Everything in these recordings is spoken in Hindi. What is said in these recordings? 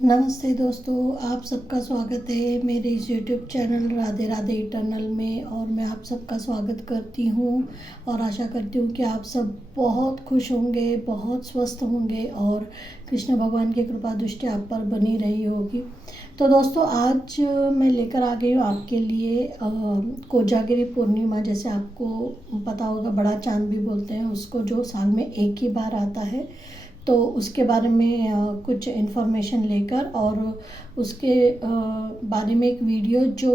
नमस्ते दोस्तों, आप सबका स्वागत है मेरे इस YouTube channel Radhe Radhe eternal में। और मैं आप सबका स्वागत करती हूँ और आशा करती हूँ कि आप सब बहुत खुश होंगे, बहुत स्वस्थ होंगे और कृष्ण भगवान की कृपा दृष्टि आप पर बनी रही होगी। तो दोस्तों, आज मैं लेकर आ गई हूँ आपके लिए कोजागिरी पूर्णिमा, जैसे आपको पता होगा बड़ा चांद भी बोलते हैं उसको, जो साल में एक ही बार आता है। तो उसके बारे में कुछ इन्फॉर्मेशन लेकर और उसके बारे में एक वीडियो जो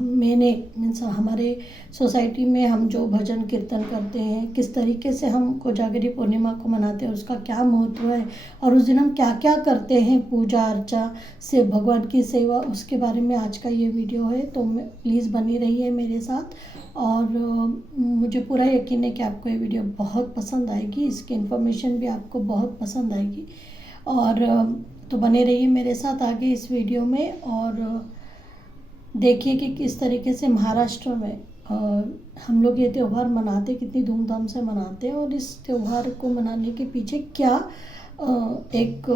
मैंने मीन्स हमारे सोसाइटी में हम जो भजन कीर्तन करते हैं, किस तरीके से हम कोजागिरी पूर्णिमा को मनाते हैं, उसका क्या महत्व है और उस दिन हम क्या क्या करते हैं पूजा अर्चा से भगवान की सेवा, उसके बारे में आज का ये वीडियो है। तो प्लीज़ बनी रहिए मेरे साथ और मुझे पूरा यकीन है कि आपको ये वीडियो बहुत पसंद आएगी, इसकी इन्फॉर्मेशन भी आपको बहुत पसंद आएगी। और तो बने रहिए मेरे साथ आगे इस वीडियो में और देखिए कि किस तरीके से महाराष्ट्र में हम लोग ये त्यौहार मनाते, कितनी धूमधाम से मनाते हैं और इस त्यौहार को मनाने के पीछे क्या एक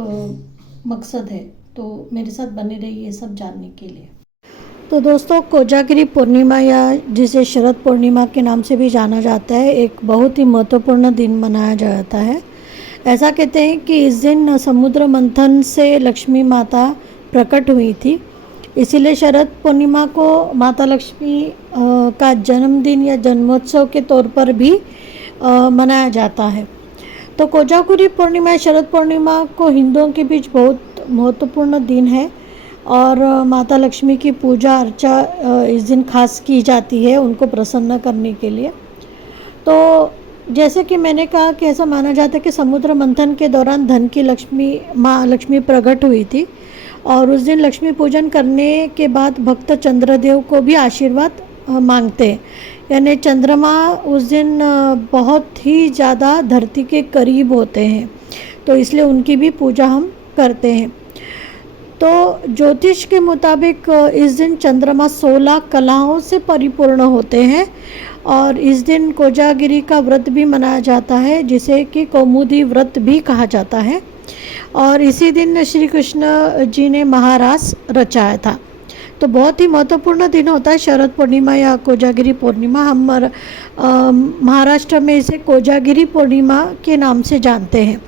मकसद है। तो मेरे साथ बने रहिए ये सब जानने के लिए। तो दोस्तों, कोजागिरी पूर्णिमा या जिसे शरद पूर्णिमा के नाम से भी जाना जाता है, एक बहुत ही महत्वपूर्ण दिन मनाया जाता है। ऐसा कहते हैं कि इस दिन समुद्र मंथन से लक्ष्मी माता प्रकट हुई थी, इसीलिए शरद पूर्णिमा को माता लक्ष्मी का जन्मदिन या जन्मोत्सव के तौर पर भी मनाया जाता है। तो कोजागिरी पूर्णिमा या शरद पूर्णिमा को हिंदुओं के बीच बहुत महत्वपूर्ण दिन है और माता लक्ष्मी की पूजा अर्चा इस दिन खास की जाती है उनको प्रसन्न करने के लिए। तो जैसे कि मैंने कहा कि ऐसा माना जाता है कि समुद्र मंथन के दौरान धन की लक्ष्मी माँ लक्ष्मी प्रकट हुई थी और उस दिन लक्ष्मी पूजन करने के बाद भक्त चंद्रदेव को भी आशीर्वाद मांगते हैं। यानी चंद्रमा उस दिन बहुत ही ज़्यादा धरती के करीब होते हैं, तो इसलिए उनकी भी पूजा हम करते हैं। तो ज्योतिष के मुताबिक इस दिन चंद्रमा 16 कलाओं से परिपूर्ण होते हैं और इस दिन कोजागिरी का व्रत भी मनाया जाता है, जिसे कि कौमुदी व्रत भी कहा जाता है। और इसी दिन श्री कृष्ण जी ने महारास रचाया था। तो बहुत ही महत्वपूर्ण दिन होता है शरद पूर्णिमा या कोजागिरी पूर्णिमा। हम महाराष्ट्र में इसे कोजागिरी पूर्णिमा के नाम से जानते हैं।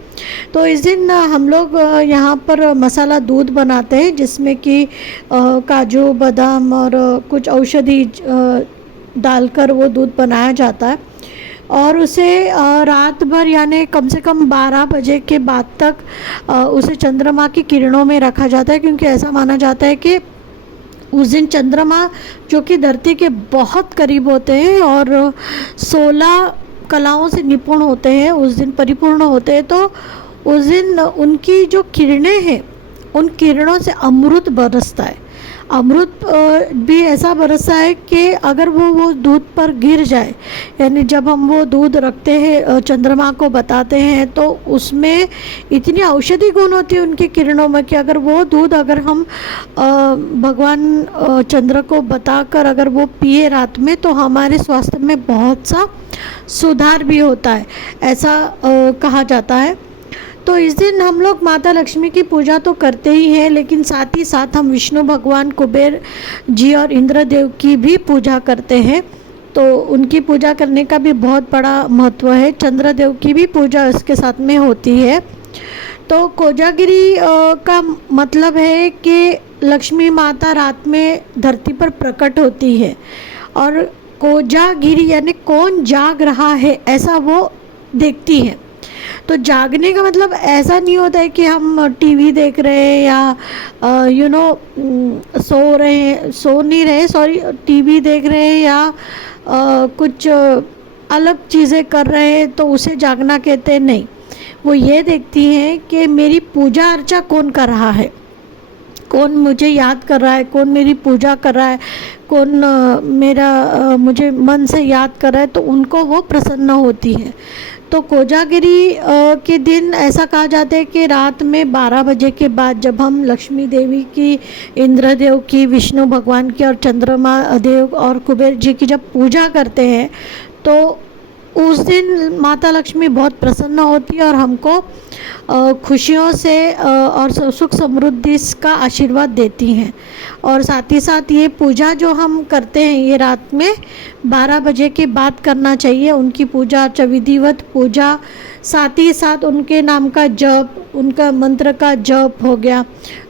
तो इस दिन हम लोग यहाँ पर मसाला दूध बनाते हैं, जिसमें कि काजू बादाम और कुछ औषधि डालकर वो दूध बनाया जाता है और उसे रात भर यानी कम से कम 12 बजे के बाद तक उसे चंद्रमा की किरणों में रखा जाता है, क्योंकि ऐसा माना जाता है कि उस दिन चंद्रमा जो कि धरती के बहुत करीब होते हैं और 16 कलाओं से निपुण होते हैं, उस दिन परिपूर्ण होते हैं। तो उस दिन उनकी जो किरणें हैं, उन किरणों से अमृत बरसता है। अमृत भी ऐसा बरसता है कि अगर वो दूध पर गिर जाए, यानी जब हम वो दूध रखते हैं चंद्रमा को बताते हैं, तो उसमें इतनी औषधि गुण होती है उनकी किरणों में कि अगर वो दूध अगर हम भगवान चंद्र को बताकर अगर वो पिए रात में, तो हमारे स्वास्थ्य में बहुत सा सुधार भी होता है, ऐसा कहा जाता है। तो इस दिन हम लोग माता लक्ष्मी की पूजा तो करते ही हैं, लेकिन साथ ही साथ हम विष्णु भगवान, कुबेर जी और इंद्रदेव की भी पूजा करते हैं। तो उनकी पूजा करने का भी बहुत बड़ा महत्व है। चंद्रदेव की भी पूजा इसके साथ में होती है। तो कोजागिरी का मतलब है कि लक्ष्मी माता रात में धरती पर प्रकट होती है और कोजागिरी यानी कौन जाग रहा है ऐसा वो देखती है। तो जागने का मतलब ऐसा नहीं होता है कि हम टीवी देख रहे हैं या सो नहीं रहे, सॉरी, टीवी देख रहे हैं या कुछ अलग चीज़ें कर रहे हैं तो उसे जागना कहते हैं। नहीं, वो ये देखती हैं कि मेरी पूजा अर्चा कौन कर रहा है, कौन मुझे याद कर रहा है, कौन मेरी पूजा कर रहा है, कौन मुझे मन से याद कर रहा है, तो उनको वो प्रसन्न होती है। तो कोजागिरी के दिन ऐसा कहा जाता है कि रात में 12 बजे के बाद जब हम लक्ष्मी देवी की, इंद्रदेव की, विष्णु भगवान की और चंद्रमा देव और कुबेर जी की जब पूजा करते हैं, तो उस दिन माता लक्ष्मी बहुत प्रसन्न होती है और हमको खुशियों से और सुख समृद्धि का आशीर्वाद देती हैं। और साथ ही साथ ये पूजा जो हम करते हैं ये रात में 12 बजे के बाद करना चाहिए। उनकी पूजा अर्चा विधिवत पूजा, साथ ही साथ उनके नाम का जप, उनका मंत्र का जप हो गया,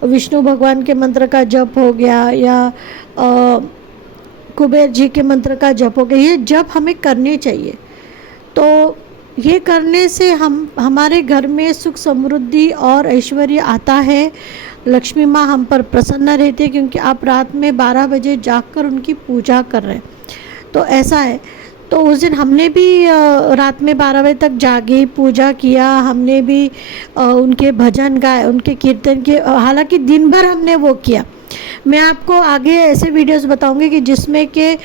विष्णु भगवान के मंत्र का जप हो गया, या कुबेर जी के मंत्र का जप हो गया, ये जप हमें करने चाहिए। तो ये करने से हमारे घर में सुख समृद्धि और ऐश्वर्य आता है। लक्ष्मी माँ हम पर प्रसन्न रहती है, क्योंकि आप रात में 12 बजे जागकर उनकी पूजा कर रहे हैं। तो ऐसा है। तो उस दिन हमने भी रात में 12 बजे तक जागे, पूजा किया, हमने भी उनके भजन गाए, उनके कीर्तन किए। हालांकि दिन भर हमने वो किया। मैं आपको आगे ऐसे वीडियोस बताऊंगी कि जिसमें कि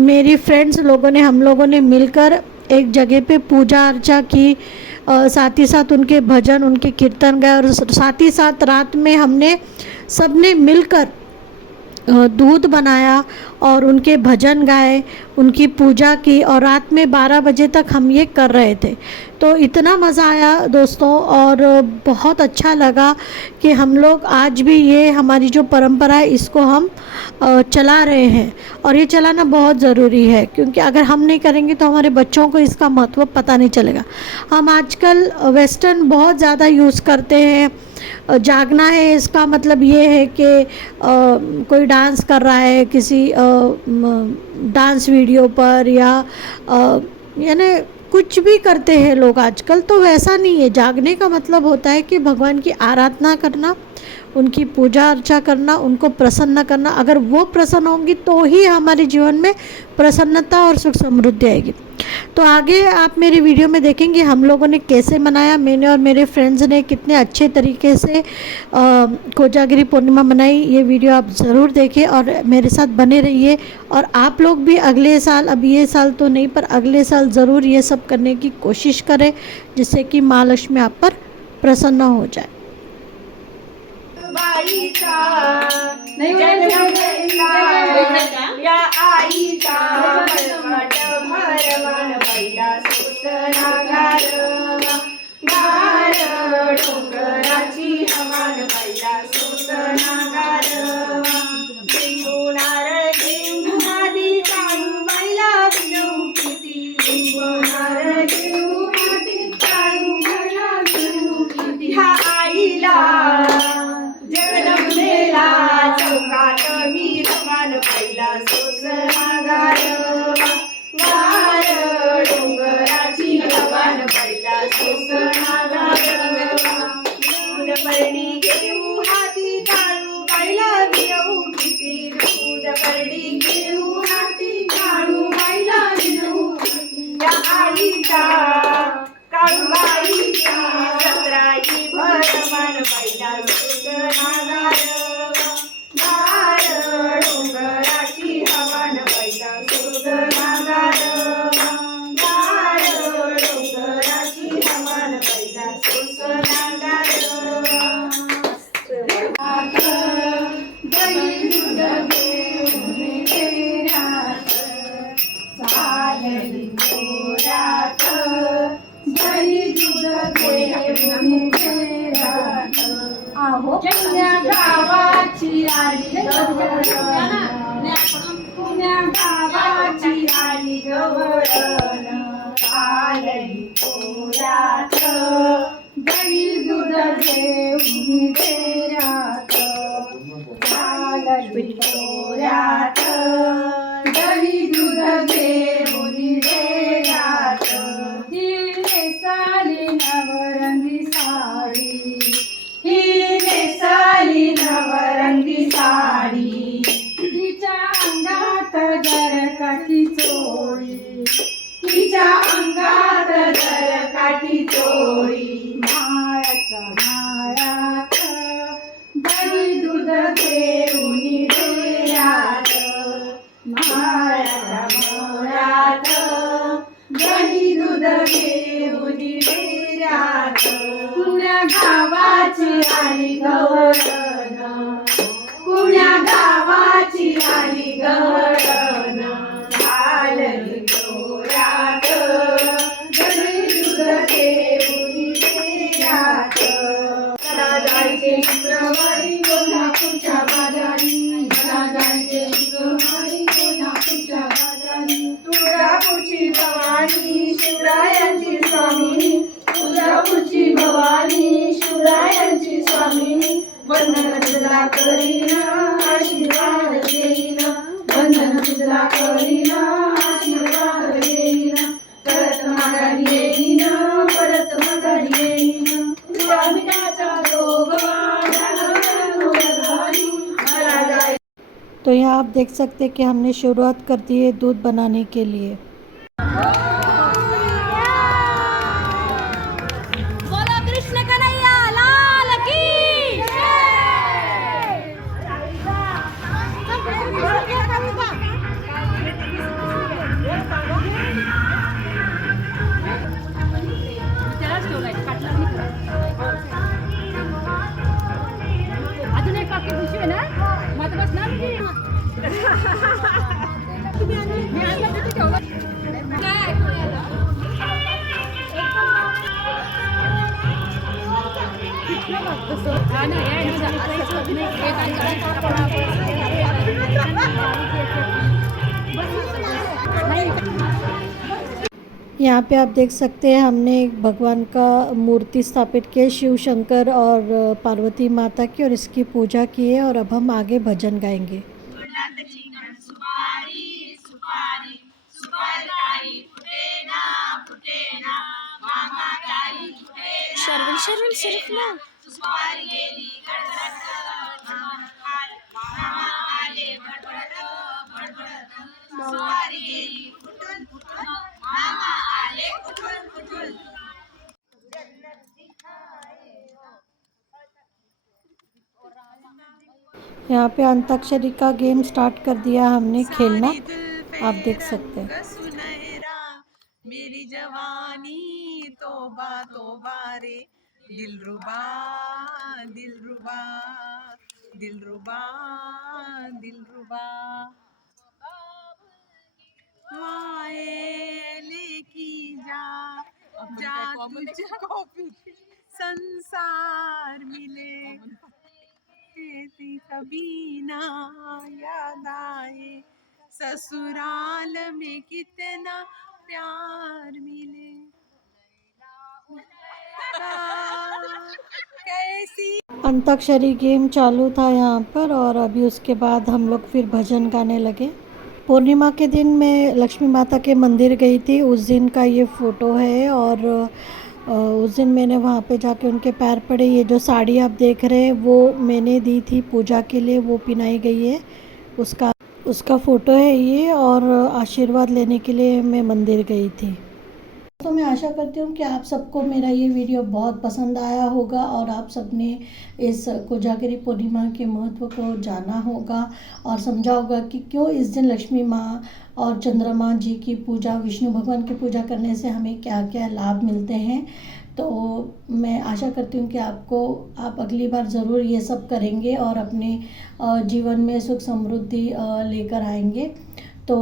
मेरी फ्रेंड्स लोगों ने, हम लोगों ने मिलकर एक जगह पे पूजा अर्चा की, साथ ही साथ उनके भजन, उनके कीर्तन गाए, और साथ ही साथ रात में हमने सबने मिलकर दूध बनाया और उनके भजन गाए, उनकी पूजा की, और रात में 12 बजे तक हम ये कर रहे थे। तो इतना मज़ा आया दोस्तों, और बहुत अच्छा लगा कि हम लोग आज भी ये हमारी जो परंपरा है इसको हम चला रहे हैं। और ये चलाना बहुत ज़रूरी है, क्योंकि अगर हम नहीं करेंगे तो हमारे बच्चों को इसका महत्व पता नहीं चलेगा। हम आजकल वेस्टर्न बहुत ज़्यादा यूज़ करते हैं। जागना है इसका मतलब ये है कि कोई डांस कर रहा है किसी डांस वीडियो पर, या यानी कुछ भी करते हैं लोग आजकल। तो वैसा नहीं है। जागने का मतलब होता है कि भगवान की आराधना करना, उनकी पूजा अर्चा करना, उनको प्रसन्न करना। अगर वो प्रसन्न होंगी तो ही हमारे जीवन में प्रसन्नता और सुख समृद्धि आएगी। तो आगे आप मेरी वीडियो में देखेंगे हम लोगों ने कैसे मनाया, मैंने और मेरे फ्रेंड्स ने कितने अच्छे तरीके से कोजागिरी पूर्णिमा मनाई। ये वीडियो आप ज़रूर देखें और मेरे साथ बने रहिए। और आप लोग भी अगले साल, अब ये साल तो नहीं पर अगले साल ज़रूर ये सब करने की कोशिश करें, जिससे कि माँ लक्ष्मी आप पर प्रसन्न हो जाए। या आईचा बळकट भरवण बैला सूचना गार डोंगराची हवान बैला सूचना गार लिंबू नारळ घेऊन आधी काढू बैला विनऊ किती लिंबू नारळ घेऊन आधी काढू बैला विनऊ किती ह्या आईला जन्मलेला चौकात मी रवान बैला सूचना गार गार डोंगराची हवान बैला सूचना गार दूध परडी घेऊ हाती काढू बैला विनऊ किती दूध परडी घेऊ हाती काढू बैला विनऊ या आईचा काळूबाईची सतराई भरमान बैला सूचना गार गार डोंगराची हवान बैला सूचना गार गार डोंगराची हवान बैला सूचना गार दही दूध घेऊन घेण्यात चालली गोऱ्यात दही दूध घेऊन घेण्यात पुण्या गावाची आली गवळण पुण्या गावाची आली गवळण आली गोऱ्यात दही दूध घेऊन घेण्यात आली गोऱ्यात दही दूध घेऊन घेण्यात ही नेसाली नवरंगी साडी ही नेसाली नवरंगी साडी तिच्या अंगात जरकाठी चोळी तिच्या अंगात जरकाठी चोळी माळाच्या माळात दही दूध घेऊन डेऱ्यात माळाच्या माळात दही दूध घेऊन डेऱ्यात पुण्या गावाची आली गवळण पुण्या गावाची आली गवळण आली गोऱ्यात जायचे शुक्रवारी कोल्हापूरच्या बाजारी, मला जायचे शुक्रवारी कोल्हापूरच्या बाजारी. तुळजापूरची भवानी शिवरायांची स्वामिनी, तुळजापूरची भवानी शिवरायांची स्वामिनी, वंदन तुला करीन आशीर्वाद देईन, वंदन तुला करीन आशीर्वाद देईन, परत माघारी येईन, परत माघारी येईन. तुझ्या विठाचा जोगवा मला जाय. तो यहाँ आप देख सकते हैं कि हमने शुरुआत कर दी है दूध बनाने के लिए. बोलो कृष्ण कन्हैया लाल की अजून एक पाकिट पिशवी आहे ना माझं बस ना तुम्ही आणलं तिथे ठेवलं काय यहाँ पे आप देख सकते हैं हमने एक भगवान का मूर्ति स्थापित की है, शिव शंकर और पार्वती माता की, और इसकी पूजा की है. और अब हम आगे भजन गाएंगे. शर्वण शर्वण सिर्फ ना यहाँ पे अंताक्षरी का गेम स्टार्ट कर दिया हमने खेलना, आप देख सकते हैं. सुनहरा मेरी जवानी तोबा तोबा रे, दिलरुबा दिलरुबा दिलरुबा दिलरुबा. वाए लेकी जा तुझको संसार मिले, कभी ना याद आए, ससुराल में कितना प्यार मिले. कैसी अंताक्षरी गेम चालू था यहाँ पर, और अभी उसके बाद हम लोग फिर भजन गाने लगे. पूर्णिमा के दिन मैं लक्ष्मी माता के मंदिर गई थी, उस दिन का ये फ़ोटो है. और उस दिन मैंने वहाँ पे जाके उनके पैर पड़े. ये जो साड़ी आप देख रहे हैं वो मैंने दी थी पूजा के लिए, वो पहनाई गई है, उसका फ़ोटो है ये. और आशीर्वाद लेने के लिए मैं मंदिर गई थी. तो मैं आशा करती हूँ कि आप सबको मेरा ये वीडियो बहुत पसंद आया होगा, और आप सब ने इस कोजागरी पूर्णिमा के महत्व को जाना होगा और समझा होगा कि क्यों इस दिन लक्ष्मी माँ और चंद्रमा जी की पूजा, विष्णु भगवान की पूजा करने से हमें क्या क्या लाभ मिलते हैं. तो मैं आशा करती हूँ कि आप अगली बार ज़रूर ये सब करेंगे और अपने जीवन में सुख समृद्धि लेकर आएंगे. तो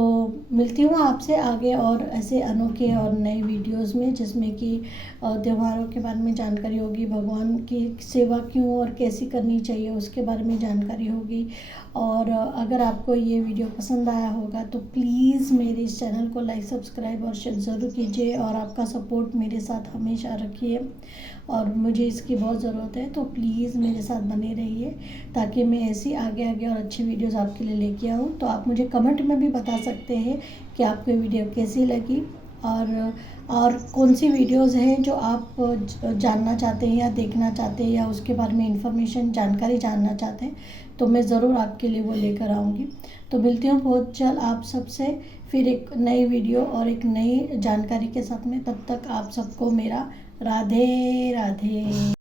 मिलती हूँ आपसे आगे और ऐसे अनोखे और नए वीडियोस में, जिसमें कि त्योहारों के बारे में जानकारी होगी, भगवान की सेवा क्यों और कैसी करनी चाहिए उसके बारे में जानकारी होगी. और अगर आपको ये वीडियो पसंद आया होगा तो प्लीज़ मेरे इस चैनल को लाइक, सब्सक्राइब और शेयर ज़रूर कीजिए. और आपका सपोर्ट मेरे साथ हमेशा रखिए, और मुझे इसकी बहुत ज़रूरत है. तो प्लीज़ मेरे साथ बने रहिए ताकि मैं ऐसी आगे आगे और अच्छी वीडियोस आपके लिए लेके आऊँ. तो आप मुझे कमेंट में भी बता सकते हैं कि आपको वीडियो कैसी लगी, और कौन सी वीडियोस हैं जो आप जानना चाहते हैं या देखना चाहते हैं, या उसके बारे में जानकारी जानना चाहते हैं. तो मैं ज़रूर आपके लिए वो लेकर आऊँगी. तो मिलती हूँ बहुत जल्द आप सबसे फिर एक नई वीडियो और एक नई जानकारी के साथ में. तब तक आप सबको मेरा राधे राधे.